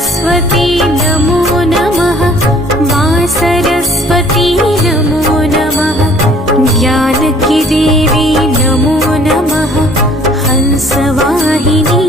सरस्वती नमो नमः। मा सरस्वती नमो नमः। ज्ञान की देवी नमो नमः। हंसवाहिनी